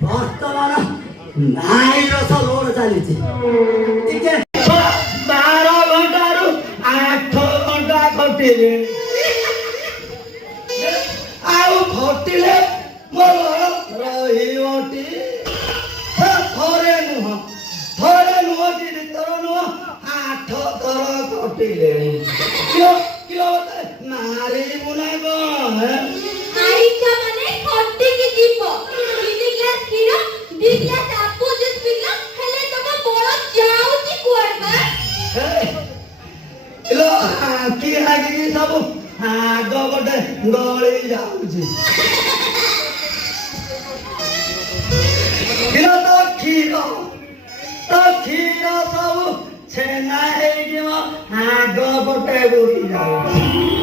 ବର୍ତ୍ତମାନ ନାଇର ଲୋଡ ଚାଲିଛି ଟିକେ 12 ଘଣ୍ଟାରୁ 8 ଘଣ୍ଟା ଖଟିଲେ ଆଉ ଖଟିଲେ ମୋର ରହିବଟି ଥରେ ନୁହଁ କି ଭିତର ନୁହଁ 8 ଥର ଖଟିଲେଣି ମାରିବୁ ନା କଣ ଆଇକା ମାନେ ଖଟିକି ଯିବ 3 ଗ୍ଲାସ କ୍ଷୀର 2 ଗ୍ଲାସ ଆପୁ ଜୁସ୍ ପିଲା ହେଲେ ତମ ବଳ ଯାଉଛି କୁଆଡେ ଇଲୋ ଆଖି ଲାଗିକି ସବୁ ଆଗ ଗୋଟେ ଗଳି ଯାଉଛି ତ କ୍ଷୀର ସବୁ ଛେନା ହେଇଯିବ ଆଗ ପଟେ ବୁଡି ଯାଉଛି